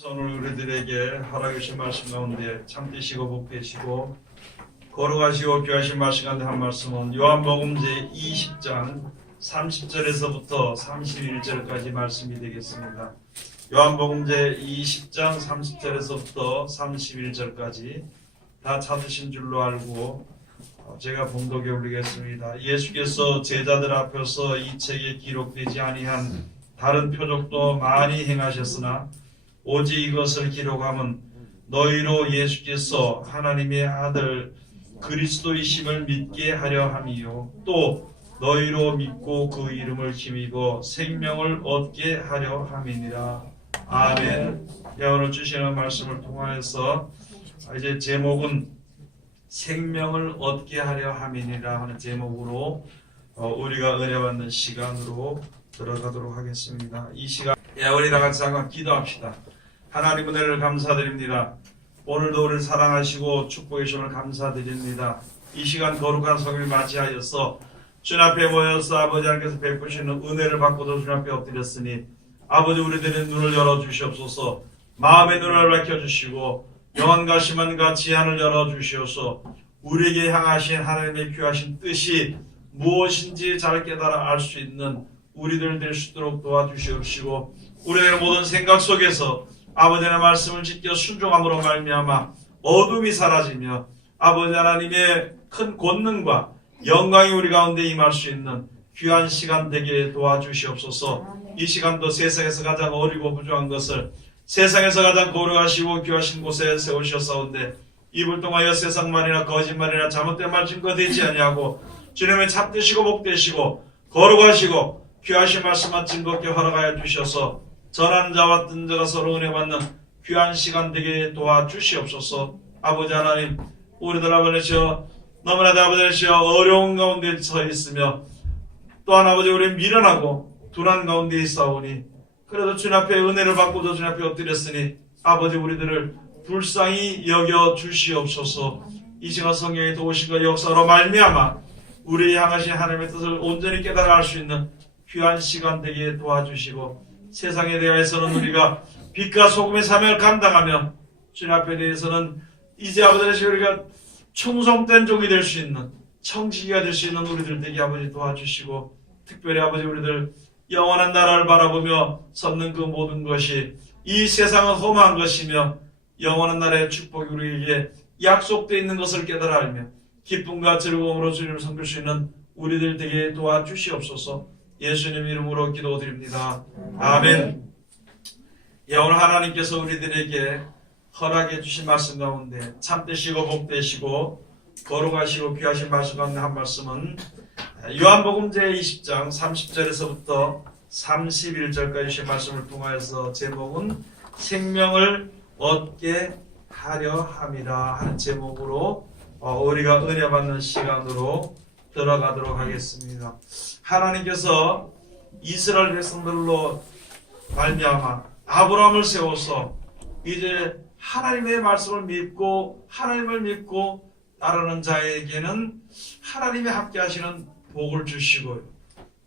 오늘 우리들에게 허락해 주신 말씀 가운데 참되시고 복되시고 거룩하시고 귀하신 말씀 가운데 한 말씀은 요한복음 제20장 30절에서부터 31절까지 말씀이 되겠습니다. 요한복음 제20장 30절에서부터 31절까지 다 찾으신 줄로 알고 제가 봉독해 올리겠습니다. 예수께서 제자들 앞에서 이 책에 기록되지 아니한 다른 표적도 많이 행하셨으나 오직 이것을 기록함은 너희로 예수께서 하나님의 아들 그리스도이심을 믿게 하려 함이요 또 너희로 믿고 그 이름을 힘입어 생명을 얻게 하려 함이니라. 아멘. 오늘 주시는 말씀을 통하여서 이제 제목은 생명을 얻게 하려 함이니라 하는 제목으로 우리가 은혜 받는 시간으로 들어가도록 하겠습니다. 이 시간 우리 다 같이 잠깐 기도합시다. 하나님 은혜를 감사드립니다. 오늘도 우리를 사랑하시고 축복해 주심을 감사드립니다. 이 시간 거룩한 성일 맞이하여서 주님 앞에 모여서 아버지 하나님께서 베푸시는 은혜를 받고도 주님 앞에 엎드렸으니 아버지 우리들의 눈을 열어주시옵소서. 마음의 눈을 밝혀주시고 영원과 시만과 지한을 열어주시옵소서. 우리에게 향하신 하나님의 귀하신 뜻이 무엇인지 잘 깨달아 알 수 있는 우리들 될 수 있도록 도와주시옵시고 우리의 모든 생각 속에서 아버지의 말씀을 지켜 순종함으로 말미암아 어둠이 사라지며 아버지 하나님의 큰 권능과 영광이 우리 가운데 임할 수 있는 귀한 시간 되게 도와주시옵소서. 이 시간도 세상에서 가장 어리고 부족한 것을 세상에서 가장 고려하시고 귀하신 곳에 세우셨사온데 입을 통하여 세상말이나 거짓말이나 잘못된 말 증거되지 아니하고 주님의 참되시고 복되시고 거룩하시고 귀하신 말씀만 증거케 허락하여 주셔서 전하는 자와 듣는 자가 서로 은혜 받는 귀한 시간 되게 도와주시옵소서. 아버지 하나님 우리들 아버지여 너무나도 아버지여 어려운 가운데 서 있으며 또한 아버지 우리 미련하고 불안 가운데 있사오니 그래도 주님 앞에 은혜를 받고도 주님 앞에 엎드렸으니 아버지 우리들을 불쌍히 여겨 주시옵소서. 이 시간 성령의 도우심과 역사로 말미암아 우리 향하신 하나님의 뜻을 온전히 깨달아 알 수 있는 귀한 시간 되게 도와주시고 세상에 대해서는 우리가 빛과 소금의 사명을 감당하며 주님 앞에 대해서는 이제 아버지 우리가 충성된 종이 될 수 있는 청지기가 될 수 있는 우리들 되게 아버지 도와주시고 특별히 아버지 우리들 영원한 나라를 바라보며 섰는 그 모든 것이 이 세상은 험한 것이며 영원한 나라의 축복이 우리에게 약속되어 있는 것을 깨달아 알며 기쁨과 즐거움으로 주님을 섬길 수 있는 우리들 되게 도와주시옵소서. 예수님 이름으로 기도드립니다. 아멘. 오늘 하나님께서 우리들에게 허락해 주신 말씀 가운데 참되시고 복되시고 거룩하시고 귀하신 말씀 가운데 한 말씀은 요한복음 제20장 30절에서부터 31절까지 주신 말씀을 통하여서 제목은 생명을 얻게 하려 함이라 하는 제목으로 우리가 은혜 받는 시간으로 들어가도록 하겠습니다. 하나님께서 이스라엘 백성들로 말미암아 아브라함을 세워서 이제 하나님의 말씀을 믿고 하나님을 믿고 따르는 자에게는 하나님이 함께 하시는 복을 주시고요.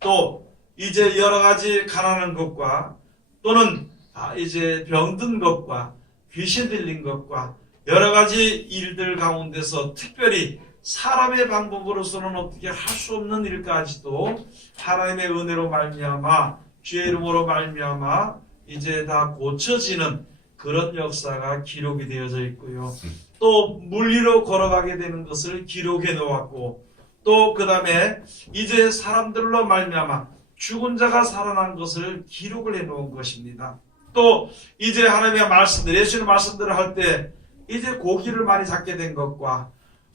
또 이제 여러 가지 가난한 것과 또는 이제 병든 것과 귀신 들린 것과 여러 가지 일들 가운데서 특별히 사람의 방법으로서는 어떻게 할 수 없는 일까지도 하나님의 은혜로 말미암아 주의 이름으로 말미암아 이제 다 고쳐지는 그런 역사가 기록이 되어져 있고요. 또 물리로 걸어가게 되는 것을 기록해 놓았고 또 그 다음에 이제 사람들로 말미암아 죽은 자가 살아난 것을 기록을 해 놓은 것입니다. 또 이제 하나님의 말씀들 예수님의 말씀들을 할 때 이제 고기를 많이 잡게 된 것과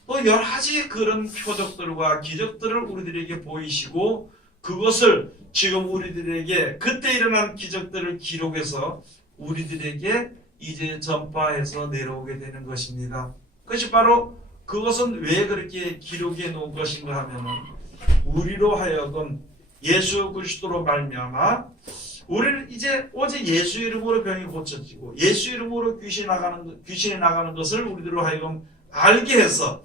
또 여러 가지 그런 표적들과 기적들을 우리들에게 보이시고 그것을 지금 우리들에게 그때 일어난 기적들을 기록해서 우리들에게 이제 전파해서 내려오게 되는 것입니다. 그것이 바로 그것은 왜 그렇게 기록해 놓은 것인가 하면은 우리로 하여금 예수 그리스도로 말미암아 우리는 이제 오직 예수 이름으로 병이 고쳐지고 예수 이름으로 귀신이 나가는 것을 우리들로 하여금 알게 해서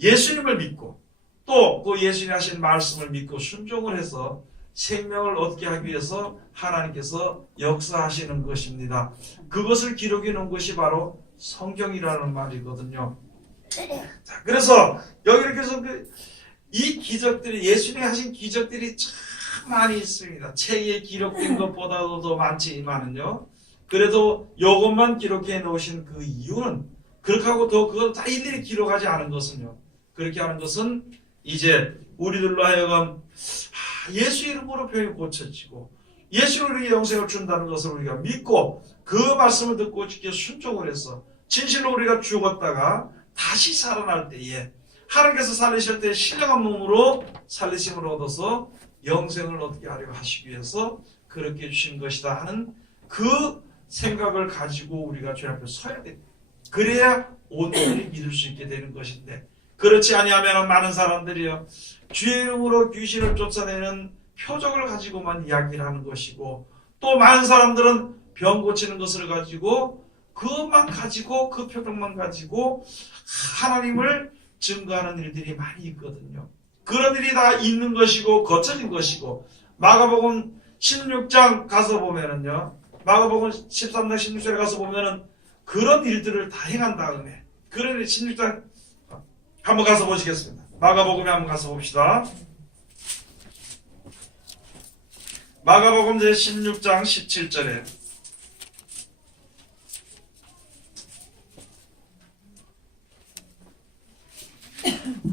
예수님을 믿고 또 그 예수님이 하신 말씀을 믿고 순종을 해서 생명을 얻게 하기 위해서 하나님께서 역사하시는 것입니다. 그것을 기록해 놓은 것이 바로 성경이라는 말이거든요. 자, 그래서 여기 이렇게 해서 이 기적들이, 예수님이 하신 기적들이 참 많이 있습니다. 책에 기록된 것보다도 더 많지만은요. 그래도 이것만 기록해 놓으신 그 이유는, 그렇게 하고 더 그걸 다 일일이 기록하지 않은 것은요. 그렇게 하는 것은 이제 우리들로 하여금 예수 이름으로 병이 고쳐지고 예수로 우리에게 영생을 준다는 것을 우리가 믿고 그 말씀을 듣고 지켜 순종을 해서 진실로 우리가 죽었다가 다시 살아날 때에 하나님께서 살리실 때 신령한 몸으로 살리심을 얻어서 영생을 얻게 하려 하시기 위해서 그렇게 주신 것이다 하는 그 생각을 가지고 우리가 주님 앞에 서야 됩니다. 그래야 온전히 믿을 수 있게 되는 것인데, 그렇지 아니하면 많은 사람들이요, 주의 이름으로 귀신을 쫓아내는 표적을 가지고만 이야기를 하는 것이고, 또 많은 사람들은 병 고치는 것을 가지고 그것만 가지고, 그 표적만 가지고 하나님을 증거하는 일들이 많이 있거든요. 그런 일이 다 있는 것이고 거쳐진 것이고, 마가복음 16장 가서 보면은요, 마가복음 13장 16절에 가서 보면은 그런 일들을 다 행한 다음에, 그런 16장 한번 가서 보시겠습니다. 마가복음에 한번 가서 봅시다. 마가복음 제 16장 17절에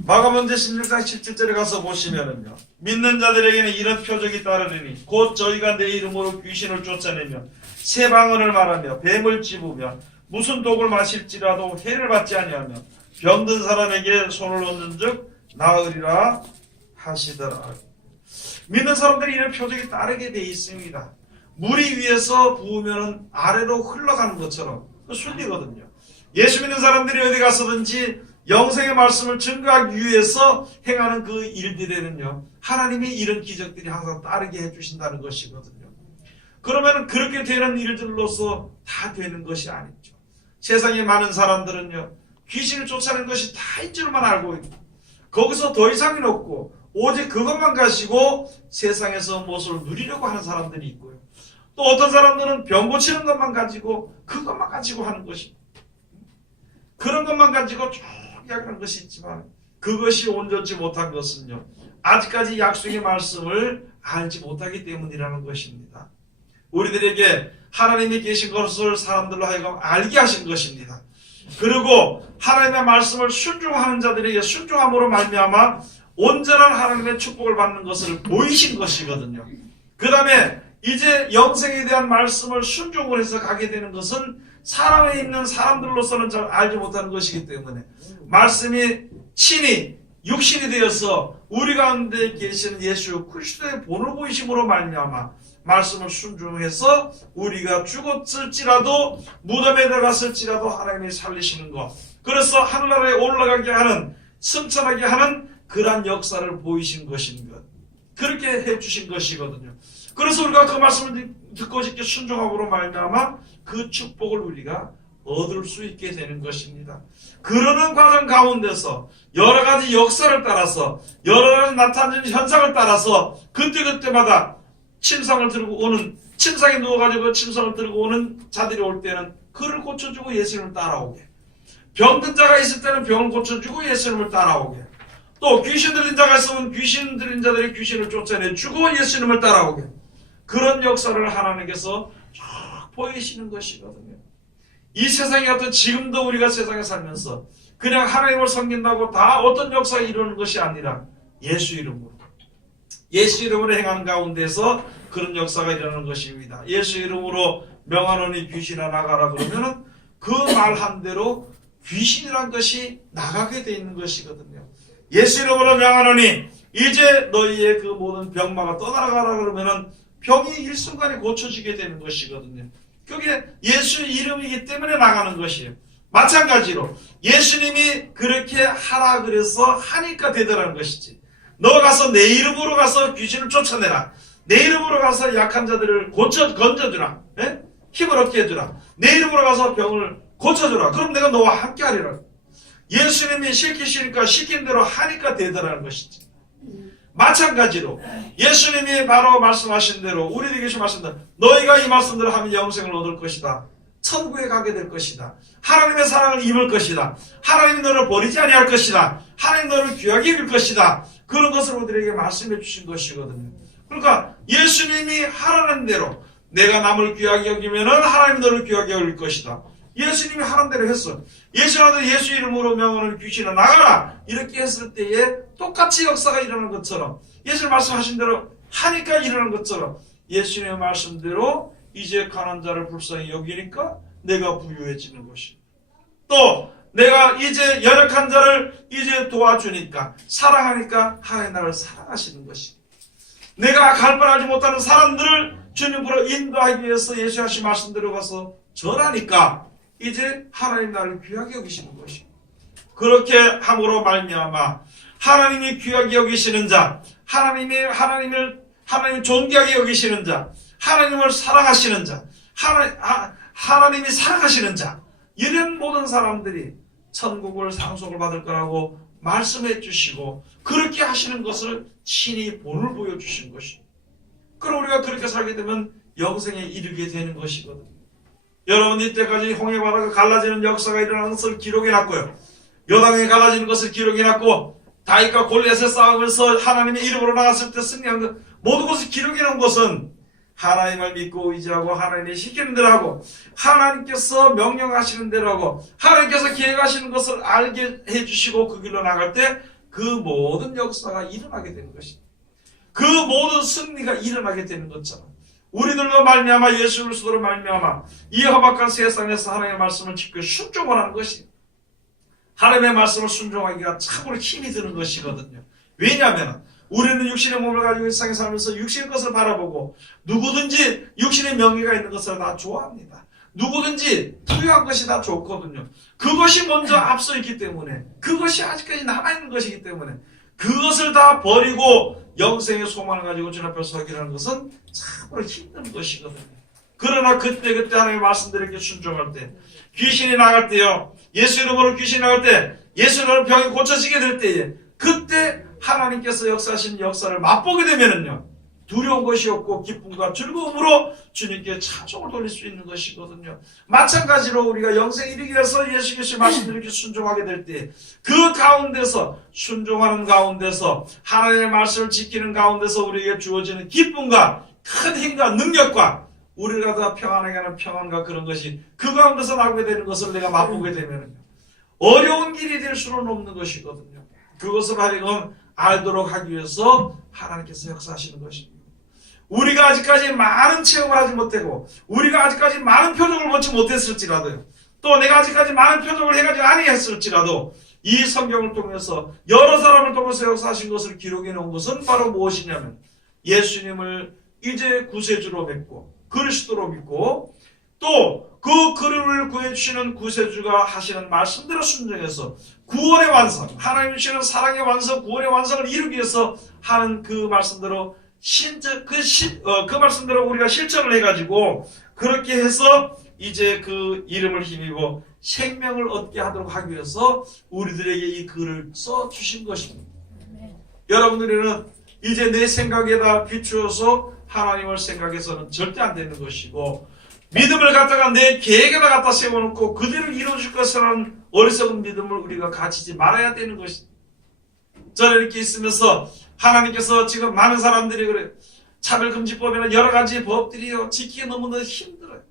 마가복음 제 16장 17절에 가서 보시면은요, 믿는 자들에게는 이런 표적이 따르리니 곧 저희가 내 이름으로 귀신을 쫓아내며 새 방언을 말하며 뱀을 찝으며 무슨 독을 마실지라도 해를 받지 아니하며 병든 사람에게 손을 얹는 즉 나으리라 하시더라. 믿는 사람들이 이런 표적이 따르게 되어 있습니다. 물이 위에서 부으면 아래로 흘러가는 것처럼 그 순리거든요. 예수 믿는 사람들이 어디 가서든지 영생의 말씀을 증거하기 위해서 행하는 그 일들에는요, 하나님이 이런 기적들이 항상 따르게 해주신다는 것이거든요. 그러면 그렇게 되는 일들로서 다 되는 것이 아니죠. 세상에 많은 사람들은요, 귀신을 쫓아내는 것이 다인 줄만 알고 있고, 거기서 더 이상이 없고 오직 그것만 가지고 세상에서 무엇을 누리려고 하는 사람들이 있고요. 또 어떤 사람들은 병 고치는 것만 가지고 그것만 가지고 하는 것입니다. 그런 것만 가지고 쭉 이야기하는 것이 있지만, 그것이 온전치 못한 것은요, 아직까지 약속의 말씀을 알지 못하기 때문이라는 것입니다. 우리들에게 하나님이 계신 것을 사람들로 하여금 알게 하신 것입니다. 그리고 하나님의 말씀을 순종하는 자들에게 순종함으로 말미암아 온전한 하나님의 축복을 받는 것을 보이신 것이거든요. 그 다음에 이제 영생에 대한 말씀을 순종을 해서 가게 되는 것은 사람에 있는 사람들로서는 잘 알지 못하는 것이기 때문에, 말씀이 친히 육신이 되어서 우리 가운데 계시는 예수 그리스도의 본을 보이심으로 말미암아 말씀을 순종해서 우리가 죽었을지라도 무덤에 들어갔을지라도 하나님이 살리시는 것, 그래서 하늘나라에 올라가게 하는, 승천하게 하는 그러한 역사를 보이신 것인 것, 그렇게 해주신 것이거든요. 그래서 우리가 그 말씀을 듣고 지켜 순종함으로 말미암아 그 축복을 우리가 얻을 수 있게 되는 것입니다. 그러는 과정 가운데서 여러 가지 역사를 따라서, 여러 가지 나타나는 현상을 따라서 그때그때마다 침상을 들고 오는, 침상에 누워가지고 침상을 들고 오는 자들이 올 때는 그를 고쳐주고 예수님을 따라오게, 병든 자가 있을 때는 병을 고쳐주고 예수님을 따라오게, 또 귀신 들린 자가 있으면 귀신 들린 자들이 귀신을 쫓아내주고 예수님을 따라오게, 그런 역사를 하나님께서 쭉 보이시는 것이거든요. 이 세상에 어떤, 지금도 우리가 세상에 살면서 그냥 하나님을 섬긴다고 다 어떤 역사가 이루는 것이 아니라 예수 이름으로, 예수 이름으로 행하는 가운데서 그런 역사가 일어나는 것입니다. 예수 이름으로 명하노니 귀신아 나가라 그러면은 그 말 한 대로 귀신이란 것이 나가게 되어 있는 것이거든요. 예수 이름으로 명하노니 이제 너희의 그 모든 병마가 떠나가라 그러면은 병이 일순간에 고쳐지게 되는 것이거든요. 그게 예수 이름이기 때문에 나가는 것이에요. 마찬가지로 예수님이 그렇게 하라 그래서 하니까 되더라는 것이지, 너 가서 내 이름으로 가서 귀신을 쫓아내라, 내 이름으로 가서 약한 자들을 건져주라, 네? 힘을 얻게 해주라, 내 이름으로 가서 병을 고쳐주라, 그럼 내가 너와 함께 하리라. 예수님이 시키시니까 시킨 대로 하니까 되더라는 것이지. 마찬가지로 예수님이 바로 말씀하신 대로 우리에게 주신 말씀대로 너희가 이 말씀대로 하면 영생을 얻을 것이다. 천국에 가게 될 것이다. 하나님의 사랑을 입을 것이다. 하나님이 너를 버리지 아니할 것이다. 하나님 너를 귀하게 여길 것이다. 그런 것을 우리에게 말씀해 주신 것이거든요. 그러니까 예수님이 하라는 대로 내가 남을 귀하게 여기면 하나님 너를 귀하게 여길 것이다. 예수님이 하라는 대로 했어. 예수님도 예수 이름으로 명하는 귀신을 나가라 이렇게 했을 때에 똑같이 역사가 일어나는 것처럼 예수님 말씀하신 대로 하니까 일어나는 것처럼 예수님의 말씀대로 이제 가난한 자를 불쌍히 여기니까 내가 부유해지는 것이. 또 내가 이제 연약한 자를 이제 도와주니까 사랑하니까 하나님 나를 사랑하시는 것이. 내가 갈 뻔 알지 못하는 사람들을 주님으로 인도하기 위해서 예수 하신 말씀대로 가서 전하니까 이제 하나님 나를 귀하게 여기시는 것이. 그렇게 함으로 말미암아 하나님이 귀하게 여기시는 자, 하나님을 존귀하게 여기시는 자, 하나님을 사랑하시는 자, 하나님이 사랑하시는 자, 이런 모든 사람들이 천국을 상속을 받을 거라고 말씀해 주시고 그렇게 하시는 것을 친히 본을 보여주신 것이. 그럼 우리가 그렇게 살게 되면 영생에 이르게 되는 것이거든요. 여러분 이때까지 홍해바다가 갈라지는 역사가 일어나는 것을 기록해놨고요. 요단강이 갈라지는 것을 기록해놨고 다윗과 골리앗의 싸움에서 하나님의 이름으로 나갔을 때 승리한 것 모든 것을 기록해놓은 것은 하나님을 믿고 의지하고 하나님이 시키는 대로 하고 하나님께서 명령하시는 대로 하고 하나님께서 계획하시는 것을 알게 해주시고 그 길로 나갈 때 그 모든 역사가 일어나게 되는 것입니다. 그 모든 승리가 일어나게 되는 것처럼 우리들로 말미암아 예수 그리스도로 말미암아 이 험악한 세상에서 하나님의 말씀을 지켜 순종을 하는 것이 하나님의 말씀을 순종하기가 참으로 힘이 드는 것이거든요. 왜냐하면 우리는 육신의 몸을 가지고 이 세상에 살면서 육신의 것을 바라보고 누구든지 육신의 명예가 있는 것을 다 좋아합니다. 누구든지 부유한 것이 다 좋거든요. 그것이 먼저 앞서 있기 때문에 그것이 아직까지 남아있는 것이기 때문에 그것을 다 버리고 영생의 소망을 가지고 주님 앞에 서기라는 것은 참으로 힘든 것이거든요. 그러나 그때 하나님의 말씀드리게 순종할 때 귀신이 나갈 때요. 예수 이름으로 귀신이 나갈 때 예수 이름으로 병이 고쳐지게 될 때에 그때 하나님께서 역사하신 역사를 맛보게 되면은요. 두려운 것이 없고 기쁨과 즐거움으로 주님께 찬송을 돌릴 수 있는 것이거든요. 마찬가지로 우리가 영생에 이르기 위해서 예수 그리스도의 말씀을 순종하게 될 때 그 가운데서 순종하는 가운데서 하나님의 말씀을 지키는 가운데서 우리에게 주어지는 기쁨과 큰 힘과 능력과 우리가 다 평안하게 하는 평안과 그런 것이 그 가운데서 나오게 되는 것을 내가 맛보게 되면요. 어려운 길이 될 수는 없는 것이거든요. 그것을 하여금 알도록 하기 위해서 하나님께서 역사하시는 것입니다. 우리가 아직까지 많은 체험을 하지 못하고 우리가 아직까지 많은 표적을 보지 못했을지라도요. 또 내가 아직까지 많은 표적을 해가지고 아니했을지라도 이 성경을 통해서 여러 사람을 통해서 역사하신 것을 기록해 놓은 것은 바로 무엇이냐면 예수님을 이제 구세주로 믿고 그리스도로 믿고 또 그 그를 구해주시는 구세주가 하시는 말씀대로 순종해서 구원의 완성, 하나님 주시는 사랑의 완성, 구원의 완성을 이루기 위해서 하는 그 말씀대로 그 말씀대로 우리가 실천을 해가지고 그렇게 해서 이제 그 이름을 힘입어 생명을 얻게 하도록 하기 위해서 우리들에게 이 글을 써주신 것입니다. 여러분들은 이제 내 생각에다 비추어서 하나님을 생각해서는 절대 안 되는 것이고 믿음을 갖다가 내 계획에다 갖다 세워놓고 그대로 이루어질 것이라는 어리석은 믿음을 우리가 가지지 말아야 되는 것입니다. 저는 이렇게 있으면서 하나님께서 지금 많은 사람들이 그래 차별금지법이나 여러 가지 법들이요 지키기 너무나 힘들어요.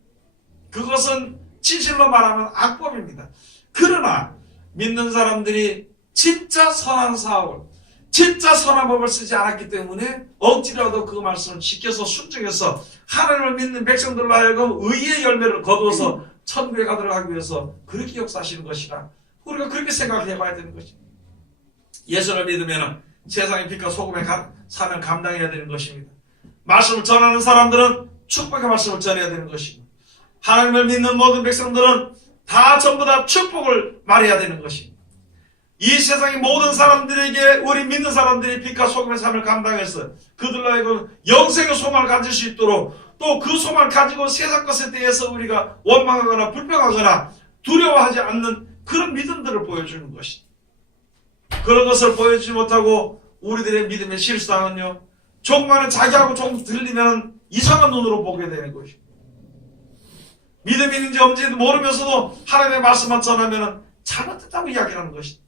그것은 진실로 말하면 악법입니다. 그러나 믿는 사람들이 진짜 선한 사업을 진짜 선한 법을 쓰지 않았기 때문에 억지라도 그 말씀을 지켜서 순종해서 하나님을 믿는 백성들로 하여금 의의 열매를 거두어서 천국에 가도록 하기 위해서 그렇게 역사하시는 것이라 우리가 그렇게 생각을 해봐야 되는 것입니다. 예수를 믿으면 세상의 빛과 소금의 사명 감당해야 되는 것입니다. 말씀을 전하는 사람들은 축복의 말씀을 전해야 되는 것입니다. 하나님을 믿는 모든 백성들은 다 전부 다 축복을 말해야 되는 것입니다. 이 세상의 모든 사람들에게 우리 믿는 사람들이 빛과 소금의 삶을 감당해서 그들로 하여금 영생의 소망을 가질 수 있도록 또 그 소망을 가지고 세상 것에 대해서 우리가 원망하거나 불평하거나 두려워하지 않는 그런 믿음들을 보여주는 것입니다. 그런 것을 보여주지 못하고 우리들의 믿음의 실상은요, 조금만 자기하고 조금 들리면 이상한 눈으로 보게 되는 것이고, 믿음이 있는지 없는지 모르면서도 하나님의 말씀만 전하면 잘못됐다고 이야기하는 것이다.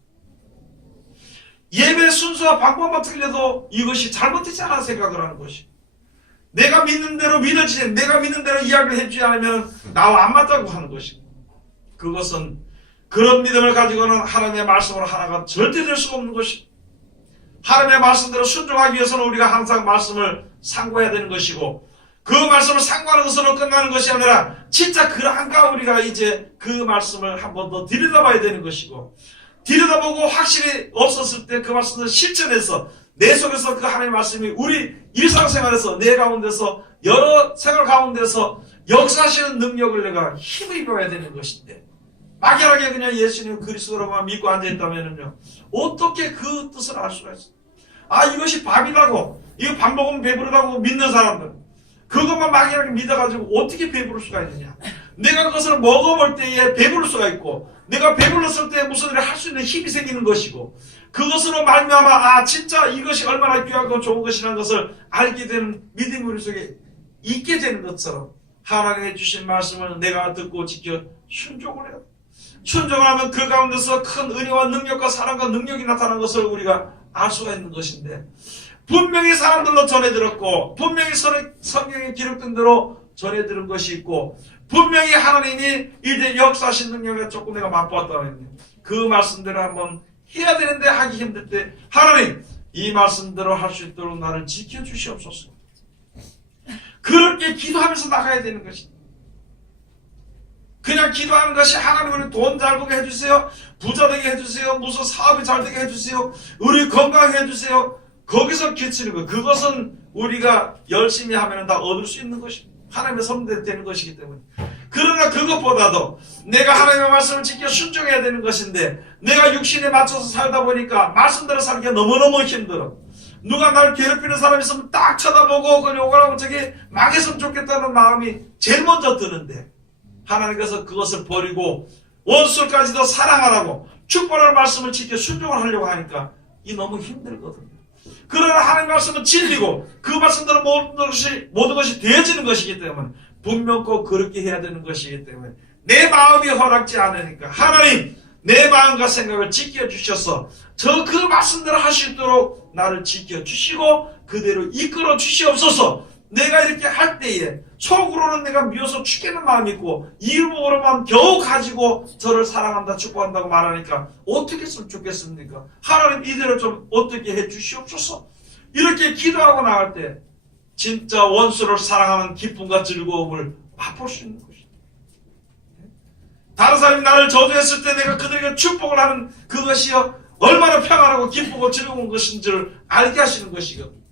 예배 순서와 방법만 틀려도 이것이 잘못되지 않아 생각을 하는 것이고, 내가 믿는 대로 믿어지지, 내가 믿는 대로 이야기를 해주지 않으면 나와 안 맞다고 하는 것이고, 그것은 그런 믿음을 가지고는 하나님의 말씀으로 하나가 절대 될 수가 없는 것이고, 하나님의 말씀대로 순종하기 위해서는 우리가 항상 말씀을 상고해야 되는 것이고, 그 말씀을 상고하는 것으로 끝나는 것이 아니라 진짜 그러한가 우리가 이제 그 말씀을 한 번 더 들여다봐야 되는 것이고, 들여다보고 확실히 없었을 때 그 말씀을 실천해서 내 속에서 그 하나님의 말씀이 우리 일상생활에서 내 가운데서 여러 생활 가운데서 역사하시는 능력을 내가 힘입어야 되는 것인데, 막연하게 그냥 예수님 그리스도로만 믿고 앉아있다면요, 어떻게 그 뜻을 알 수가 있어? 아, 이것이 밥이라고, 이거 밥 먹으면 배부르다고 믿는 사람들, 그것만 막연하게 믿어가지고 어떻게 배부를 수가 있느냐? 내가 그것을 먹어볼 때에 배부를 수가 있고, 내가 배불렀을 때 무슨 일을 할 수 있는 힘이 생기는 것이고, 그것으로 말미암아 아 진짜 이것이 얼마나 귀하고 좋은 것이라는 것을 알게 되는 믿음이 우리 속에 있게 되는 것처럼, 하나님의 주신 말씀을 내가 듣고 지켜 순종을 해요. 순종을 하면 그 가운데서 큰 은혜와 능력과 사랑과 능력이 나타나는 것을 우리가 알 수가 있는 것인데, 분명히 사람들로 전해 들었고, 분명히 성경에 기록된 대로 전해 들은 것이 있고, 분명히 하나님이 이제 역사하신 능력을 조금 내가 맛보았다고 했는데, 그 말씀대로 한번 해야 되는데 하기 힘들 때, 하나님 이 말씀대로 할 수 있도록 나를 지켜주시옵소서. 그렇게 기도하면서 나가야 되는 것입니다. 그냥 기도하는 것이 하나님 우리 돈 잘 벌게 해주세요, 부자 되게 해주세요, 무슨 사업이 잘 되게 해주세요, 우리 건강하게 해주세요, 거기서 기치는 것, 그것은 우리가 열심히 하면 다 얻을 수 있는 것입니다. 하나님의 선대로 되는 것이기 때문에. 그러나 그것보다도 내가 하나님의 말씀을 지켜 순종해야 되는 것인데, 내가 육신에 맞춰서 살다 보니까 말씀대로 살기가 너무너무 힘들어. 누가 날 괴롭히는 사람이 있으면 딱 쳐다보고 그냥 오가라고 저기 망했으면 좋겠다는 마음이 제일 먼저 드는데, 하나님께서 그것을 버리고 원수까지도 사랑하라고 축복할 말씀을 지켜 순종을 하려고 하니까 이 너무 힘들거든요. 그러나 하나님의 말씀은 진리고 그 말씀대로 모든 것이 되어지는 것이기 때문에, 분명코 그렇게 해야 되는 것이기 때문에, 내 마음이 허락지 않으니까 하나님 내 마음과 생각을 지켜주셔서 저 그 말씀대로 할 수 있도록 나를 지켜주시고 그대로 이끌어 주시옵소서. 내가 이렇게 할 때에 속으로는 내가 미워서 죽겠는 마음이 있고 이름으로만 겨우 가지고 저를 사랑한다 축복한다고 말하니까 어떻게 했으면 좋겠습니까? 하나님 이대로 좀 어떻게 해 주시옵소서. 이렇게 기도하고 나갈 때 진짜 원수를 사랑하는 기쁨과 즐거움을 맛볼 수 있는 것입니다. 다른 사람이 나를 저주했을 때 내가 그들에게 축복을 하는 그것이요 얼마나 평안하고 기쁘고 즐거운 것인 줄 알게 하시는 것이거든요.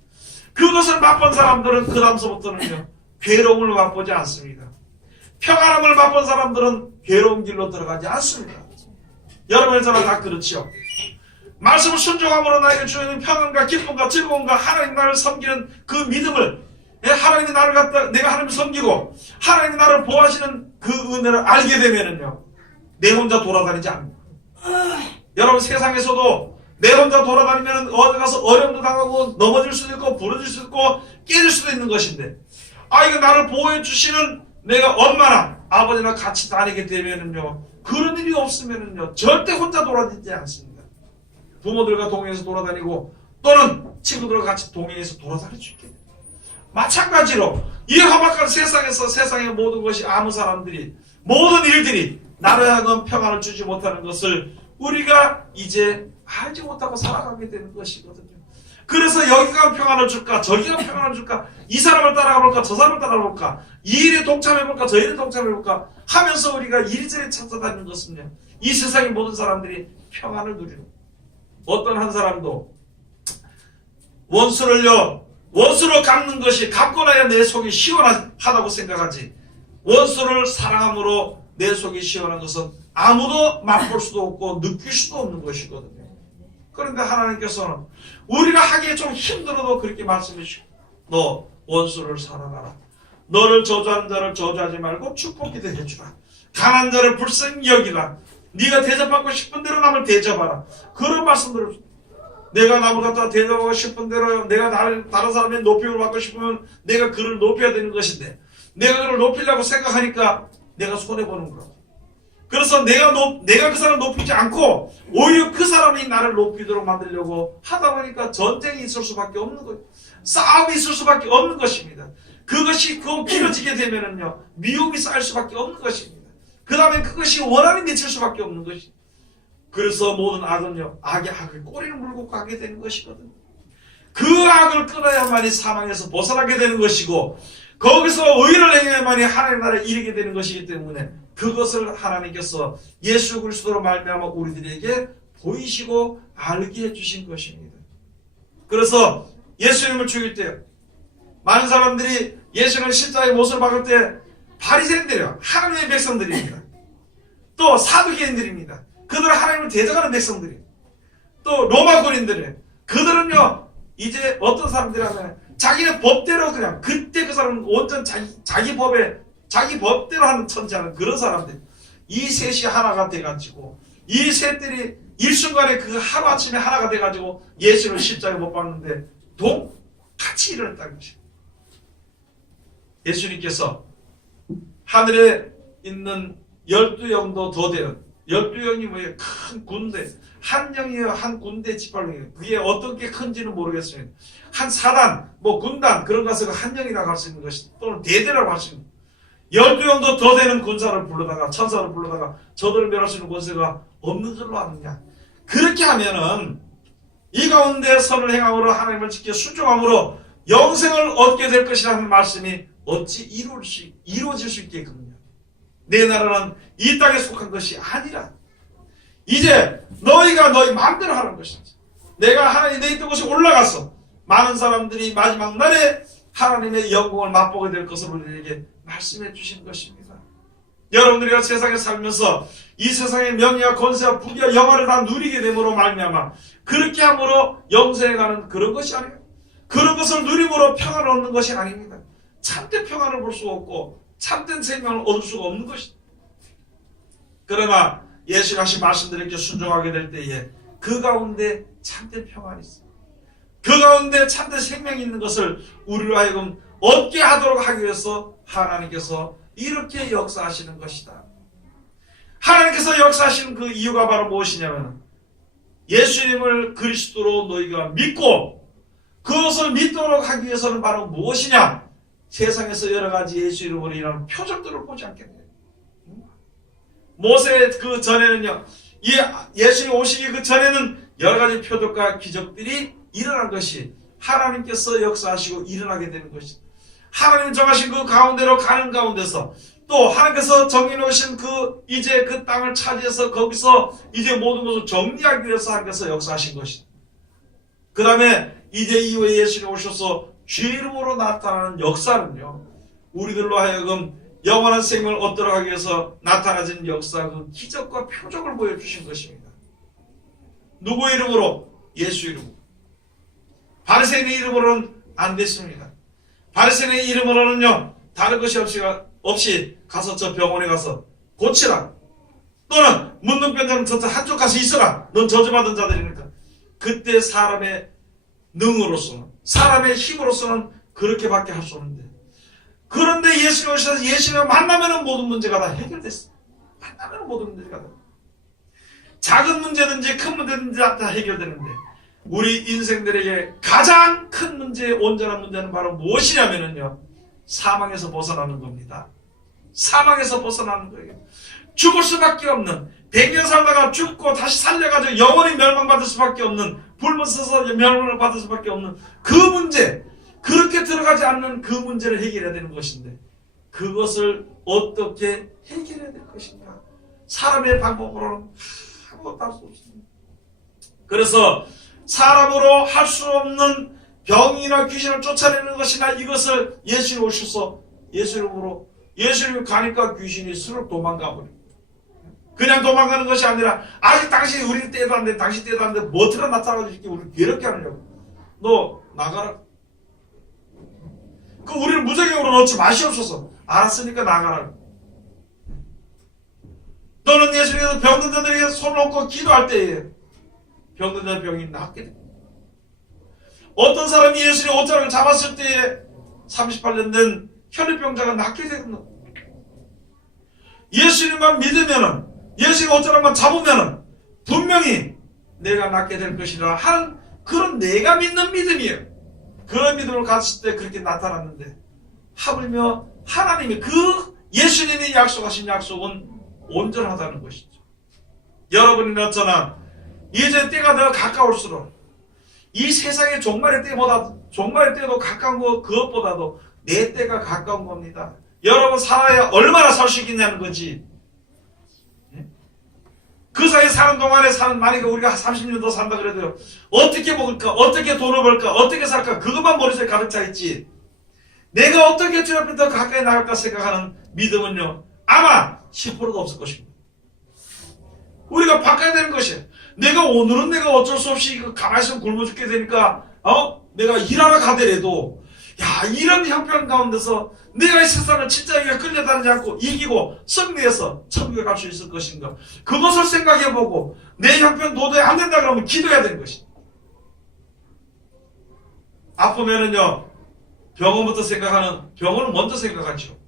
그것을 맛본 사람들은 그 다음서부터는요 괴로움을 맛보지 않습니다. 평안함을 맛본 사람들은 괴로운 길로 들어가지 않습니다. 여러분의 저는 다 그렇죠. 말씀을 순종함으로 나에게 주는 평안과 기쁨과 즐거움과 하나님 나를 섬기는 그 믿음을, 하나님이 나를 갖다 내가 하나님을 섬기고 하나님이 나를 보호하시는 그 은혜를 알게 되면은요 내 혼자 돌아다니지 않습니다. 여러분 세상에서도 내 혼자 돌아다니면 어디 가서 어려움도 당하고 넘어질 수도 있고 부러질 수도 있고 깨질 수도 있는 것인데, 이거 나를 보호해 주시는 내가 엄마나 아버지나 같이 다니게 되면은요 그런 일이 없으면은요 절대 혼자 돌아다니지 않습니다. 부모들과 동행해서 돌아다니고 또는 친구들과 같이 동행해서 돌아다닐 수 있게 됩니다. 마찬가지로 이 험악한 세상에서 세상의 모든 것이 아무 사람들이 모든 일들이 나를 하여금 평안을 주지 못하는 것을 우리가 이제 알지 못하고 살아가게 되는 것이거든요. 그래서 여기가 평안을 줄까 저기가 평안을 줄까, 이 사람을 따라가볼까 저 사람을 따라가볼까, 이 일에 동참해볼까 저 일에 동참해볼까 하면서 우리가 이리저리 찾아다니는 것은요 이 세상의 모든 사람들이 평안을 누리는, 어떤 한 사람도 원수로 갚는 것이 갚고 나야 내 속이 시원하다고 생각하지, 원수를 사랑함으로 내 속이 시원한 것은 아무도 맛볼 수도 없고 느낄 수도 없는 것이거든요. 그런데 하나님께서는 우리가 하기에 좀 힘들어도 그렇게 말씀해 주시고, 너 원수를 사랑하라. 너를 저주하는 자를 저주하지 말고 축복기도 해주라. 가난한 자를 불쌍히 여기라. 네가 대접받고 싶은 대로 남을 대접하라. 그런 말씀들을 내가 남을 갖다 대접하고 싶은 대로 내가 다른 사람의 높임을 받고 싶으면 내가 그를 높여야 되는 것인데 내가 그를 높이려고 생각하니까 내가 손해보는 거야. 그래서 내가 그 사람을 높이지 않고 오히려 그 사람이 나를 높이도록 만들려고 하다 보니까 전쟁이 있을 수밖에 없는 거예요. 싸움이 있을 수밖에 없는 것입니다. 그것이 길어지게 되면은요 미움이 쌓일 수밖에 없는 것입니다. 그 다음에 그것이 원한이 맺힐 수밖에 없는 것입니다. 그래서 모든 악은요 악의 악을 꼬리를 물고 가게 되는 것이거든요. 그 악을 끊어야만이 사망에서 벗어나게 되는 것이고 거기서 의를 행해야만이 하나님 나라에 이르게 되는 것이기 때문에 그것을 하나님께서 예수 그리스도로 말미암아 우리들에게 보이시고 알게 해주신 것입니다. 그래서 예수님을 죽일 때 많은 사람들이 예수님을 십자가의 못을 박을 때 바리새인들이요 하나님의 백성들입니다. 또 사두개인들입니다. 그들은 하나님을 대적하는 백성들이에요. 또 로마 군인들이에요. 그들은요 이제 어떤 사람들이라면 자기네 법대로 그냥 그때 그 사람은 온전 자기 법대로 하는 천지하는 그런 사람들. 이 셋이 하나가 돼가지고 이 셋들이 일순간에 그 하루아침에 하나가 돼가지고 예수를 십자가에 못 박는데 같이 일어났다는 것입니다. 예수님께서 하늘에 있는 12영도 더 되는 12영이 뭐예요? 큰 군대. 한 영이에요. 한 군대 지팡이에요. 그게 어떻게 큰지는 모르겠습니다. 한 사단, 군단 그런 것을 한 영이라고 할 수 있는 것이 또는 대대라고 할 수 있는 12영도 더 되는 군사를 불러다가 천사를 불러다가 저들을 멸할 수 있는 권세가 없는 줄로 아느냐. 그렇게 하면은 이 가운데 선을 행함으로 하나님을 지켜 순종함으로 영생을 얻게 될 것이라는 말씀이 어찌 이루어질 수 있겠군요. 내 나라는 이 땅에 속한 것이 아니라 이제 너희가 너희 마음대로 하는 것이다. 내가 하나님 내 있던 곳에 올라가서 많은 사람들이 마지막 날에 하나님의 영광을 맛보게 될 것을 우리에게 말씀해 주신 것입니다. 여러분들이 세상에 살면서 이 세상의 명예와 권세와 부귀와 영화를 다 누리게 됨으로 말미암아 그렇게 함으로 영생에 가는 그런 것이 아니에요. 그런 것을 누림으로 평안을 얻는 것이 아닙니다. 참된 평안을 볼 수가 없고 참된 생명을 얻을 수가 없는 것이다. 그러나 예수가 하신 말씀들에게 순종하게 될 때에 그 가운데 참된 평안이 있어요. 그 가운데 참된 생명이 있는 것을 우리로 하여금 얻게 하도록 하기 위해서 하나님께서 이렇게 역사하시는 것이다. 하나님께서 역사하시는 그 이유가 바로 무엇이냐면 예수님을 그리스도로 너희가 믿고 그것을 믿도록 하기 위해서는 바로 무엇이냐? 세상에서 여러 가지 예수 이름으로 일하는 표적들을 보지 않겠네요. 모세 그 전에는요, 예수님 오시기 그 전에는 여러 가지 표적과 기적들이 일어난 것이 하나님께서 역사하시고 일어나게 되는 것이 하나님 정하신 그 가운데로 가는 가운데서 또 하나님께서 정해놓으신 이제 그 땅을 차지해서 거기서 이제 모든 것을 정리하기 위해서 하나님께서 역사하신 것이 그 다음에 이제 이후에 예수님 오셔서 죄 이름으로 나타나는 역사는요 우리들로 하여금 영원한 생명을 얻도록 하기 위해서 나타나진 역사 그 기적과 표적을 보여주신 것입니다. 누구의 이름으로? 예수 이름으로. 바리새인의 이름으로는 안 됐습니다. 바리새인의 이름으로는요 다른 것이 없이 가서 저 병원에 가서 고치라 또는 문둥병자는 저 한쪽 가서 있어라 넌 저주받은 자들이니까 그때 사람의 능으로서는 사람의 힘으로서는 그렇게밖에 할 수 없는데 그런데 예수님 오셔서 예수님을 만나면 모든 문제가 다 해결됐어요. 만나면 모든 문제가 다 작은 문제든지 큰 문제든지 다 해결되는데 우리 인생들에게 가장 큰 문제, 온전한 문제는 바로 무엇이냐면요 사망에서 벗어나는 겁니다. 사망에서 벗어나는 거예요. 죽을 수밖에 없는 100년 살다가 죽고 다시 살려가지고 영원히 멸망받을 수밖에 없는 불문 써서 멸망을 받을 수밖에 없는 그 문제 그렇게 들어가지 않는 그 문제를 해결해야 되는 것인데 그것을 어떻게 해결해야 될 것인가 사람의 방법으로는 아무것도 할 수 없습니다. 그래서 사람으로 할 수 없는 병이나 귀신을 쫓아내는 것이나 이것을 예수님 오셔서 예수님이 가니까 귀신이 스르륵 도망가버립니다. 그냥 도망가는 것이 아니라 아직 당신이 우리 때도 안 돼, 당신 때도 안 돼, 뭐처럼 나타나가지고 우리를 괴롭게 하느냐고. 너 나가라. 우리를 무적행으로 넣지 마시옵소서. 알았으니까 나가라. 너는 예수님께서 병든 자들에게 손 얹고 기도할 때에 병든 자 병이 낫게 됩니다. 어떤 사람이 예수님의 옷자락을 잡았을 때에 38년 된 혈류병자가 낫게 되는 거. 예수님만 믿으면은, 예수님의 옷자락만 잡으면은 분명히 내가 낫게 될 것이라 하는 그런 내가 믿는 믿음이에요. 그런 믿음을 가졌을 때 그렇게 나타났는데, 하물며 하나님이 그 예수님이 약속하신 약속은 온전하다는 것이죠. 여러분이나 저나 이제 때가 더 가까울수록 이 세상의 종말의 때도 가까운 것, 그것보다도 내 때가 가까운 겁니다. 여러분 살아야 얼마나 살 수 있겠냐는 거지. 그 사이에 사는 동안에 만약에 우리가 30년 더 산다 그래도요, 어떻게 먹을까, 어떻게 돈을 벌까, 어떻게 살까, 그것만 머릿속에 가득 차 있지. 내가 어떻게 주 앞에 더 가까이 나갈까 생각하는 믿음은요, 아마 10%도 없을 것입니다. 우리가 바꿔야 되는 것이에요. 오늘은 내가 어쩔 수 없이 가만히 있으면 굶어 죽게 되니까, 내가 일하러 가더라도, 이런 형편 가운데서 내가 이 세상을 진짜 끌려다니지 않고 이기고 승리해서 천국에 갈 수 있을 것인가. 그것을 생각해보고, 내 형편 도저히 안 된다 그러면 기도해야 되는 것입니다. 아프면은요, 병원을 먼저 생각하죠.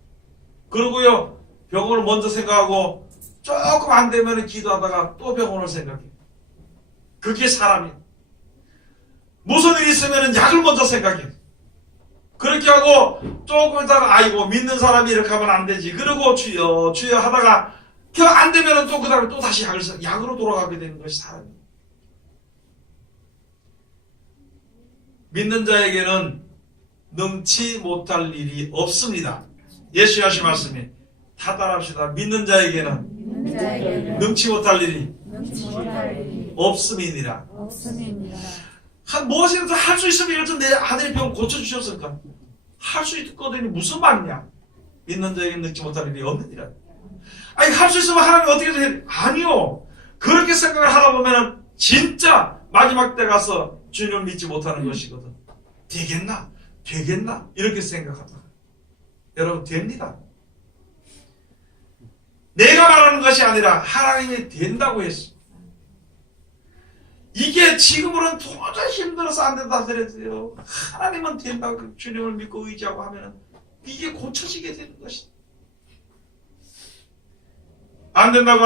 그리고요, 병원을 먼저 생각하고, 조금 안 되면 기도하다가 또 병원을 생각해요. 그게 사람이에요. 무슨 일이 있으면 약을 먼저 생각해요. 그렇게 하고 조금 있다가 아이고 믿는 사람이 이렇게 하면 안 되지. 그리고 주여 주여 하다가 안 되면 또 그 다음에 또 다시 약으로 돌아가게 되는 것이 사람이에요. 믿는 자에게는 능치 못할 일이 없습니다. 예수 하신 말씀이 다 따라합시다. 믿는 자에게는 능치 못할 일이 없음이니라. 무엇이라도 할 수 있으면 이럴 내 아들의 병 고쳐주셨을까? 할 수 있거든요. 무슨 말이냐? 믿는 자에게 능치 못할 일이 없느니라. 할 수 있으면 하나님 어떻게 해? 아니요. 그렇게 생각을 하다 보면은 진짜 마지막 때 가서 주님을 믿지 못하는 것이거든. 되겠나? 이렇게 생각하다가 여러분 됩니다. 내가 말하는 것이 아니라 하나님이 된다고 했어. 이게 지금으로는 도저히 힘들어서 안 된다 하더라도요, 하나님은 된다고 주님을 믿고 의지하고 하면 이게 고쳐지게 되는 것이다. 안 된다고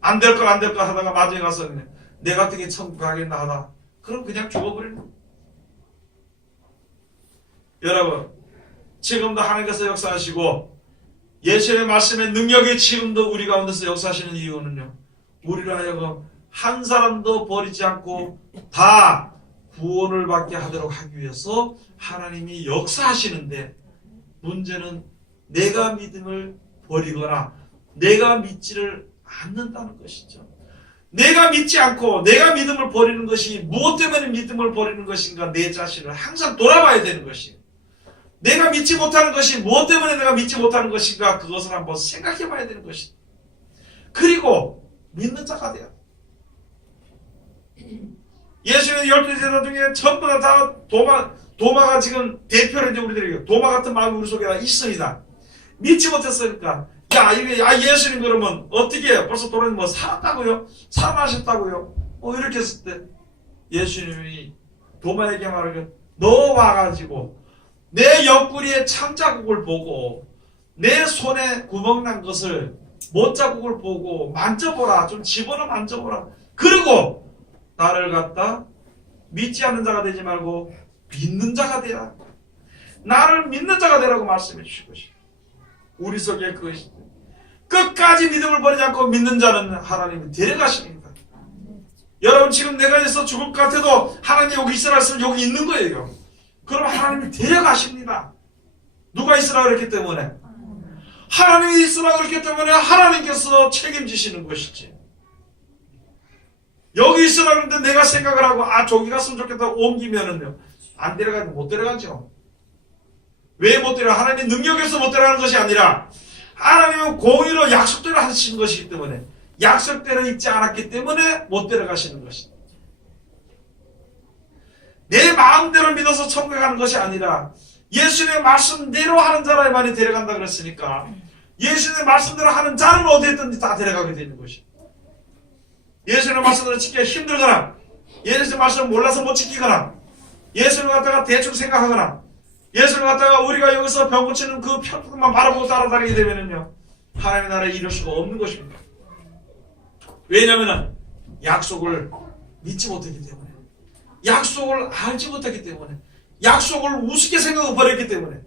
안 될 걸 하다가 나중에 가서 그냥 내 같은 게 천국 가겠나 하다, 그럼 그냥 죽어버리는 거예요. 여러분, 지금도 하나님께서 역사하시고 예수의 말씀의 능력이 지금도 우리 가운데서 역사하시는 이유는요, 우리로 하여금 한 사람도 버리지 않고 다 구원을 받게 하도록 하기 위해서 하나님이 역사하시는데, 문제는 내가 믿음을 버리거나 내가 믿지를 않는다는 것이죠. 내가 믿지 않고 내가 믿음을 버리는 것이 무엇 때문에 믿음을 버리는 것인가, 내 자신을 항상 돌아봐야 되는 것이에요. 내가 믿지 못하는 것이 무엇 때문에 내가 믿지 못하는 것인가, 그것을 한번 생각해 봐야 되는 것이다. 그리고 믿는 자가 돼요. 예수님의 12 제자 중에 전부 다 도마가 지금 대표로 이제 우리들에게 도마 같은 마음이 우리 속에 있습니다. 믿지 못했으니까, 예수님 그러면 어떻게 해요? 벌써 돌아다니면 살았다고요? 살아나셨다고요? 이렇게 했을 때 예수님이 도마에게 말하길, 너 와가지고 내 옆구리에 창자국을 보고 내 손에 구멍난 것을 못자국을 보고 만져보라. 좀 집어넣어 만져보라. 그리고 나를 갖다 믿지 않는 자가 되지 말고 믿는 자가 되라. 나를 믿는 자가 되라고 말씀해 주신 것이에요. 우리 속에 그것이 끝까지 믿음을 버리지 않고 믿는 자는 하나님이 데려가십니다. 여러분, 지금 내가 있어 죽을 것 같아도 하나님 여기 있으라 했으면 여기 있는 거예요. 그럼 하나님이 데려가십니다. 누가 있으라 그랬기 때문에? 하나님이 있으라 그랬기 때문에 하나님께서 책임지시는 것이지. 여기 있으라 그랬는데 내가 생각을 하고 저기 갔으면 좋겠다 옮기면은요, 안 데려가지, 못 데려가죠. 왜 못 데려가? 하나님의 능력에서 못 데려가는 것이 아니라 하나님은 공의로 약속대로 하시는 것이기 때문에, 약속대로 있지 않았기 때문에 못 데려가시는 것이다. 내 마음대로 믿어서 천국에 가는 것이 아니라 예수님의 말씀대로 하는 자라야만이 데려간다 그랬으니까, 예수님의 말씀대로 하는 자는 어디에 있든지 다 데려가게 되는 것이다. 예수님의 말씀대로 지키기가 힘들거나 예수님의 말씀을 몰라서 못 지키거나 예수를 갖다가 대충 생각하거나 예수를 갖다가 우리가 여기서 병 고치는 그 편만 바라보고 따라다니게 되면은요, 하나님의 나라에 이룰 수가 없는 것입니다. 왜냐하면 약속을 믿지 못했기 때문에, 약속을 알지 못했기 때문에, 약속을 우습게 생각하고 버렸기 때문에.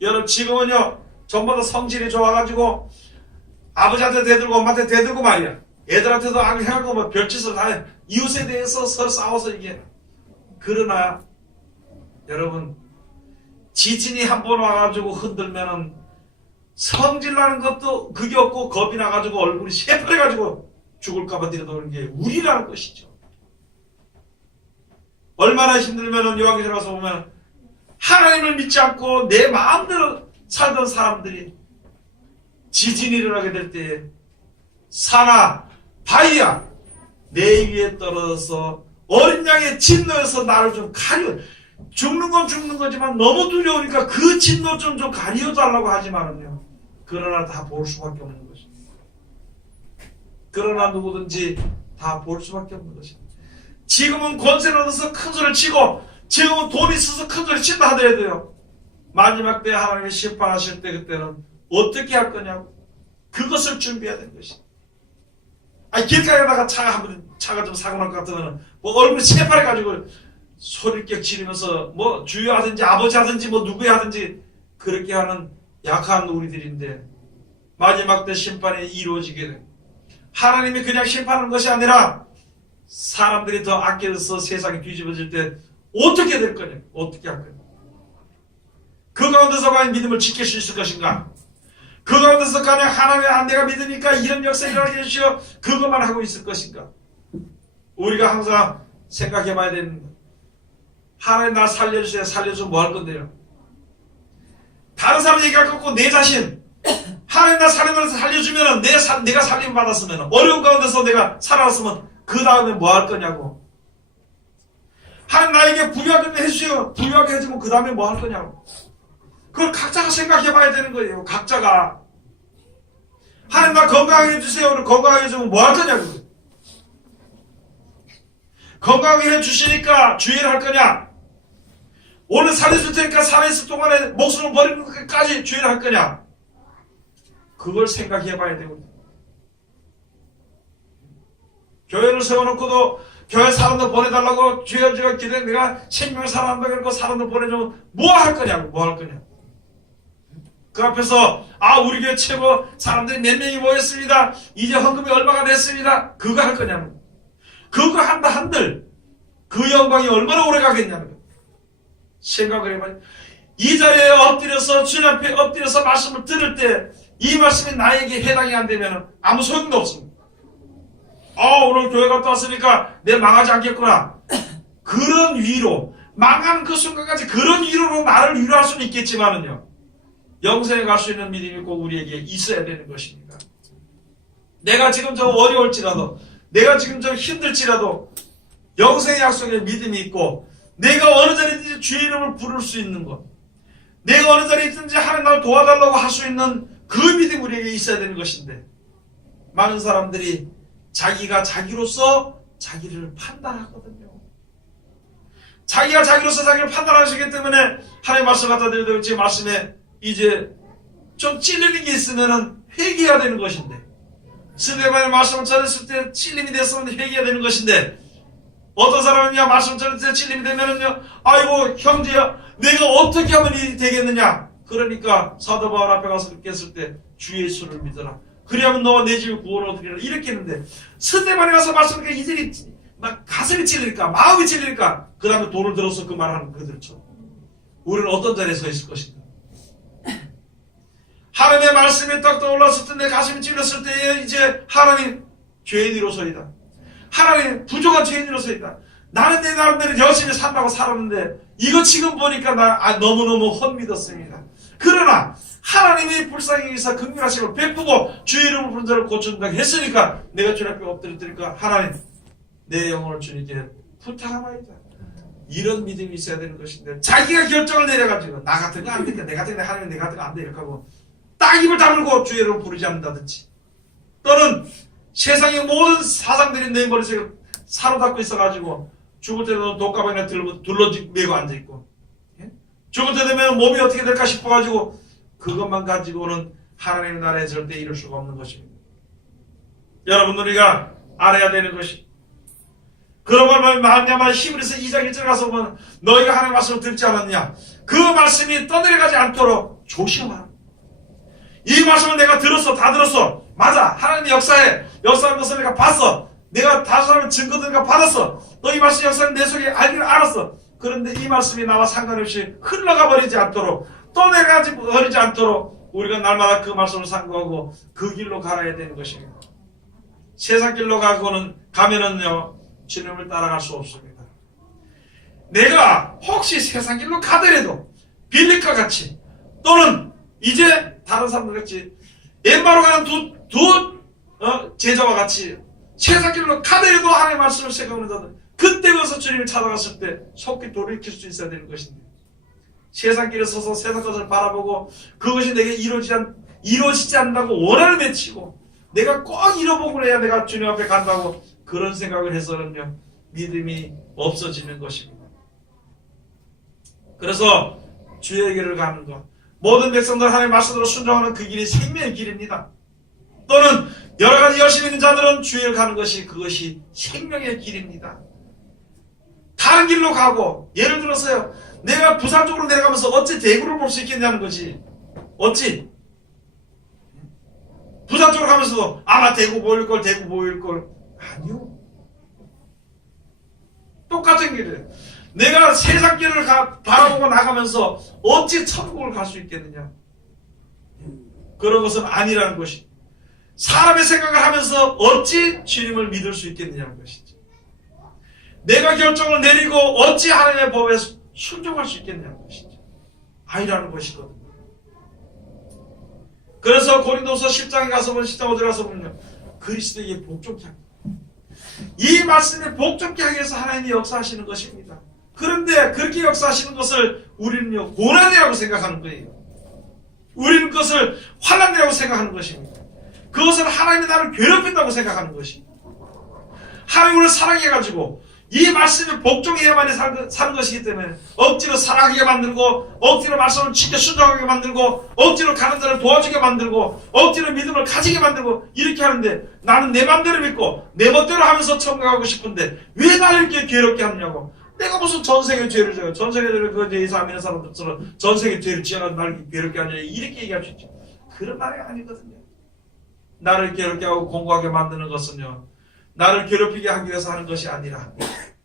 여러분, 지금은요 전부 다 성질이 좋아가지고 아버지한테 대들고 엄마한테 대들고 말이야, 애들한테도 악행하고 뭐 별짓을 다 해. 이웃에 대해서 서로 싸워서 이게. 그러나 여러분, 지진이 한 번 와가지고 흔들면은 성질나는 것도 그게 없고 겁이 나가지고 얼굴이 새파래가지고 죽을까봐 뛰어도는 게 우리라는 것이죠. 얼마나 힘들면은 요한계시록 가서 보면 하나님을 믿지 않고 내 마음대로 살던 사람들이 지진이 일어나게 될 때에 산아 바위야 내 위에 떨어져서 어린 양의 진노에서 나를 좀 가려, 죽는 건 죽는 거지만 너무 두려우니까 그 진노 좀 가려달라고 하지만은요, 그러나 다 볼 수밖에 없는 것입니다. 그러나 누구든지 다 볼 수밖에 없는 것입니다. 지금은 권세를 얻어서 큰 소리를 치고 지금은 돈이 있어서 큰 소리 친다 하더라도요, 마지막 때 하나님이 심판하실 때 그때는 어떻게 할 거냐고, 그것을 준비해야 되는 것입니다. 아니, 길가에다가 차가 좀 사고 날 것 같으면 뭐 얼굴이 새파래가지고 소리를 깨 지르면서 뭐 주여 하든지 아버지 하든지 뭐 누구 하든지 그렇게 하는 약한 우리들인데, 마지막 때 심판이 이루어지게 돼. 하나님이 그냥 심판하는 것이 아니라 사람들이 더 아껴서 세상이 뒤집어질 때 어떻게 될 거냐, 어떻게 할 거냐. 그 가운데서 과연 믿음을 지킬 수 있을 것인가, 그 가운데서 그냥 하나님 내가 믿으니까 이런 역사 일어나게 해주시오 그것만 하고 있을 것인가. 우리가 항상 생각해 봐야 되는 것, 하나님 나 살려주세요, 살려주면 뭐 할 건데요. 다른 사람 얘기할 것 없고 내 자신, 하나님 나 살려주면 내가 살림 받았으면, 어려운 가운데서 내가 살아왔으면 그 다음에 뭐 할 거냐고. 하나님 나에게 부유하게 해주세요, 부유하게 해주면 그 다음에 뭐 할 거냐고. 그걸 각자가 생각해 봐야 되는 거예요. 각자가. 하나님 나 건강하게 해주세요, 건강하게 해주면 뭐 할 거냐고. 건강하게 해주시니까 주의를 할 거냐, 오늘 살려줄 테니까 살아있을 동안에 목숨을 버리는 것까지 주의를 할 거냐, 그걸 생각해 봐야 되거든요. 교회를 세워놓고도 교회 사람들 보내달라고 주여 제가 기도해 내가 생명을 살아난다고 그러고 사람들 보내주면 뭐 할 거냐고, 뭐 할 거냐. 그 앞에서 우리 교회 최고 사람들이 몇 명이 모였습니다, 이제 헌금이 얼마가 됐습니다, 그거 할 거냐고. 그거 한다 한들 그 영광이 얼마나 오래 가겠냐는 거예요. 생각을 해봐요. 이 자리에 엎드려서 주님 앞에 엎드려서 말씀을 들을 때 이 말씀이 나에게 해당이 안 되면 아무 소용도 없습니다. 오늘 교회 갔다 왔으니까 내 망하지 않겠구나, 그런 위로, 망하는 그 순간까지 그런 위로로 나를 위로할 수는 있겠지만은요, 영생에 갈 수 있는 믿음이 꼭 우리에게 있어야 되는 것입니다. 내가 지금 좀 어려울지라도, 내가 지금 좀 힘들지라도 영생의 약속에 믿음이 있고, 내가 어느 자리든지 주의 이름을 부를 수 있는 것, 내가 어느 자리에 있든지 하나님 나를 도와달라고 할 수 있는 그 믿음이 우리에게 있어야 되는 것인데, 많은 사람들이 자기가 자기로서 자기를 판단하거든요. 자기가 자기로서 자기를 판단하시기 때문에 하나님 말씀 갖다 드려도 지금 말씀에 이제 좀 찔리는 게 있으면은 회개해야 되는 것인데, 스데반의 말씀을 전했을 때 찔림이 됐으면 회개해야 되는 것인데, 어떤 사람은요 말씀 전했을 때 찔림이 되면은요, 아이고 형제야 내가 어떻게 하면 이 되겠느냐, 그러니까 사도 바울 앞에 가서 그렇게 했을 때 주 예수를 믿어라, 그리하면 너와 내 집을 구원을 얻으리라, 이렇게 했는데, 스데반에 가서 말씀하니까 이들이 막 가슴이 찔리니까, 마음이 찔리니까 그 다음에 돌을 들어서 그 말하는 그들처럼 우리는 어떤 자리에 서 있을 것인가. 하나님의 말씀이 딱 떠올랐을 때 내 가슴이 찔렸을 때에 이제 하나님 죄인으로서이다, 하나님 부족한 죄인으로서이다, 나는 내 나름대로 열심히 산다고 살았는데 이거 지금 보니까 나 너무너무 헛믿었습니다. 그러나 하나님이 불쌍히 여기서 긍휼하심을 베푸고 주의 이름을 부른 자를 고쳐준다고 했으니까 내가 주님 앞에 엎드렸으니까 하나님 내 영혼을 주님께 부탁하나이다, 이런 믿음이 있어야 되는 것인데, 자기가 결정을 내려가지고 나 같은 거 안 되니까, 내 같은 거 하나님 내 같은 거 안 돼 이렇게 하고 딱 입을 다물고 주의 이름을 부르지 않는다든지, 또는 세상의 모든 사상들이 내 머릿속에 사로잡고 있어가지고 죽을 때도 독가방이나 둘러매고 앉아있고, 예? 죽을 때 되면 몸이 어떻게 될까 싶어가지고 그것만 가지고는 하나님의 나라에 절대 이룰 수가 없는 것입니다. 여러분, 우리가 알아야 되는 것이, 그런 말만 말냐마 히브리서 2장 1절 가서 보면 너희가 하나님의 말씀을 듣지 않았냐, 그 말씀이 떠내려가지 않도록 조심하라. 이 말씀을 내가 들었어, 다 들었어, 맞아, 하나님의 역사하는 것을 내가 봤어, 내가 다른 사람의 증거들 내가 받았어, 너 이 말씀 역사는 내 속에 알기를 알았어. 그런데 이 말씀이 나와 상관없이 흘러가 버리지 않도록, 떠내려가지 버리지 않도록 우리가 날마다 그 말씀을 상고하고 그 길로 가야 되는 것입니다. 세상 길로 가면은요 주님을 따라갈 수 없습니다. 내가 혹시 세상 길로 가더라도 빌립과 같이, 또는 이제 다른 사람들 같이 엠마로 가는 두 제자와 같이 세상 길로 가더라도 하나님의 말씀을 생각하는 자들, 그때 가서 주님을 찾아갔을 때 속히 돌이킬 수 있어야 되는 것인데, 세상 길에 서서 세상 것을 바라보고 그것이 내게 이루어지지 않는다고 원한을 맺히고 내가 꼭 이뤄보고 그래야 내가 주님 앞에 간다고 그런 생각을 해서는요 믿음이 없어지는 것입니다. 그래서 주의 길을 가는 것, 모든 백성들 하나님의 말씀으로 순종하는 그 길이 생명의 길입니다. 또는 여러 가지 열심히 있는 자들은 주의 길을 가는 것이, 그것이 생명의 길입니다. 다른 길로 가고, 예를 들어서요, 내가 부산 쪽으로 내려가면서 어찌 대구를 볼 수 있겠냐는 거지. 어찌 부산 쪽으로 가면서도 아마 대구 보일걸, 대구 보일걸. 아니요. 똑같은 길이에요. 내가 세상 길을 바라보고 나가면서 어찌 천국을 갈 수 있겠느냐. 그런 것은 아니라는 것이, 사람의 생각을 하면서 어찌 주님을 믿을 수 있겠느냐는 것이지. 내가 결정을 내리고 어찌 하나님의 법에 순종할 수 있겠냐는 것이지. 아니라는 것이거든요. 그래서 고린도서 10장에 가서 보면, 10장 5절에 가서 보면요, 그리스도에게 복종케 합니다. 이 말씀에 복종케 하기 위해서 하나님이 역사하시는 것입니다. 그런데 그렇게 역사하시는 것을 우리는요 고난이라고 생각하는 거예요. 우리는 그것을 환난이라고 생각하는 것입니다. 그것은 하나님이 나를 괴롭힌다고 생각하는 것입니다. 하나님 우리를 사랑해가지고 이 말씀에 복종해야만 사는 것이기 때문에 억지로 사랑하게 만들고, 억지로 말씀을 지켜 순종하게 만들고, 억지로 가는 자를 도와주게 만들고, 억지로 믿음을 가지게 만들고, 이렇게 하는데, 나는 내 맘대로 믿고 내 멋대로 하면서 천국 가고 싶은데 왜 나를 이렇게 괴롭게 하느냐고. 내가 무슨 전생의 죄를 져요. 전생의 죄를 그 예수 안 믿는 사람들처럼 전생의 죄를 지어가지고 나를 괴롭게 하냐, 이렇게 얘기할 수 있죠. 그런 말이 아니거든요. 나를 괴롭게 하고 공고하게 만드는 것은요, 나를 괴롭히게 하기 위해서 하는 것이 아니라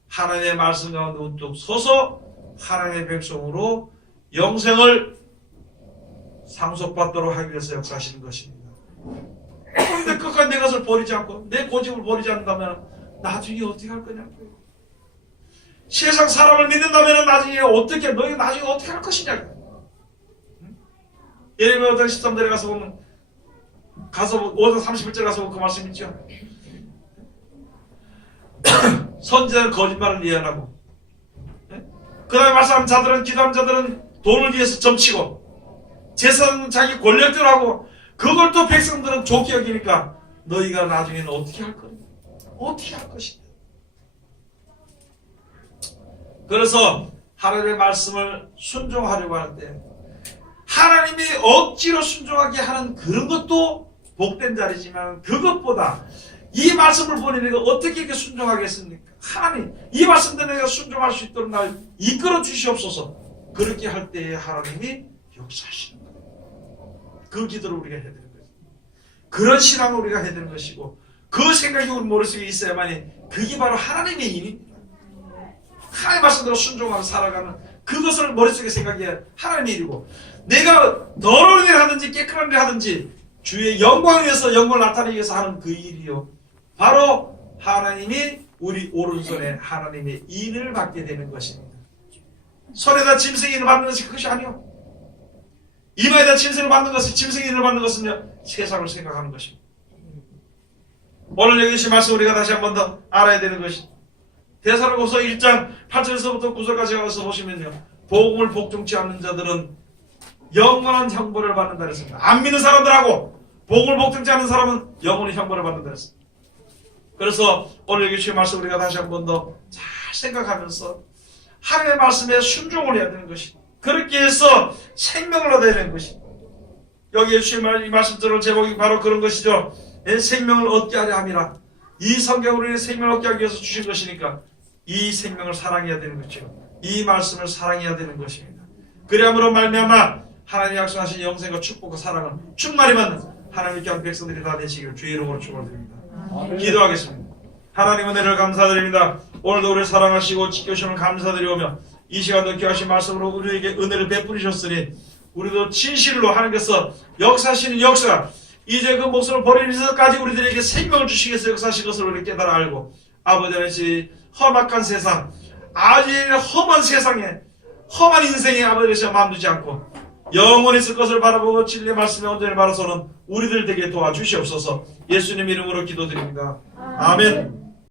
하나님의 말씀 가운데 우뚝 서서 하나님의 백성으로 영생을 상속받도록 하기 위해서 역사하시는 것입니다. 그런데 끝까지 내 것을 버리지 않고 내 고집을 버리지 않는다면 나중에 어떻게 할 거냐고요. 세상 사람을 믿는다면 나중에 너희 나중에 어떻게 할 것이냐고요. 예레미야 5장 13절에 가서 보면, 5장 31절 가서 보면 그 말씀 있죠. 선지자는 거짓말을 예언하고, 그 다음에 말씀하는 자들은, 기도하는 자들은 돈을 위해서 점치고, 제사는 자기 권력대로 하고, 그걸 또 백성들은 좋게 여기니까 너희가 나중에는 어떻게 할 거냐, 어떻게 할 것이냐. 그래서 하나님의 말씀을 순종하려고 하는데, 하나님이 억지로 순종하게 하는 그런 것도 복된 자리지만, 그것보다 이 말씀을 보니 내가 어떻게 이렇게 순종하겠습니까? 하나님, 이 말씀대로 내가 순종할 수 있도록 날 이끌어 주시옵소서. 그렇게 할 때에 하나님이 역사하시는 거예요. 그 기도를 우리가 해야 되는 거죠. 그런 신앙을 우리가 해야 되는 것이고, 그 생각이 우리 머릿속에 있어야만이 그게 바로 하나님의 일입니다. 하나님의 말씀대로 순종하고 살아가는 그것을 머릿속에 생각해야 하나님의 일이고, 내가 더러운 일을 하든지 깨끗한 일을 하든지 주의 영광을 위해서, 영광을 나타내기 위해서 하는 그 일이요, 바로 하나님이 우리 오른손에 하나님의 인을 받게 되는 것입니다. 손에다 짐승의 인을 받는 것이 그것이 아니요, 이마에다 짐승을 받는 것은, 짐승의 인을 받는 것은요 세상을 생각하는 것입니다. 오늘 여기 주신 말씀 우리가 다시 한 번 더 알아야 되는 것이, 데살로니가서 1장 8절에서부터 9절까지 가서 보시면요, 복음을 복종치 않는 자들은 영원한 형벌을 받는다 그랬습니다. 안 믿는 사람들하고 복음을 복종치 않는 사람은 영원히 형벌을 받는다 그랬습니다. 그래서 오늘 주신 말씀 우리가 다시 한 번 더 잘 생각하면서 하나님의 말씀에 순종을 해야 되는 것이, 그렇게 해서 생명을 얻어야 되는 것이, 여기에 주신 이 말씀대로 제목이 바로 그런 것이죠. 내 생명을 얻게 하려 함이라. 이 성경으로 우리의 생명을 얻게 하기 위해서 주신 것이니까 이 생명을 사랑해야 되는 것이죠. 이 말씀을 사랑해야 되는 것입니다. 그리함으로 말미암아 하나님이 약속하신 영생과 축복과 사랑을 충만히 받는 하나님의 귀한 백성들이 다 되시기를 주의 이름으로 축원드립니다. 기도하겠습니다. 하나님 은혜를 감사드립니다. 오늘도 우리를 사랑하시고 지켜주시면 감사드리오며 이 시간도 귀하신 말씀으로 우리에게 은혜를 베푸셨으니 우리도 진실로 하나님께서 역사하시는 역사, 이제 그 목숨을 버리는 데서까지 우리들에게 생명을 주시기 위해서 역사하신 것을 우리 깨달아 알고 아버지 하나님 험악한 세상, 아주 험한 세상에 험한 인생에 아버지 마음 두지 않고 영원히 있을 것을 바라보고 진리의 말씀에 온전히 바라서는 우리들 되게 도와주시옵소서. 예수님 이름으로 기도드립니다. 아멘.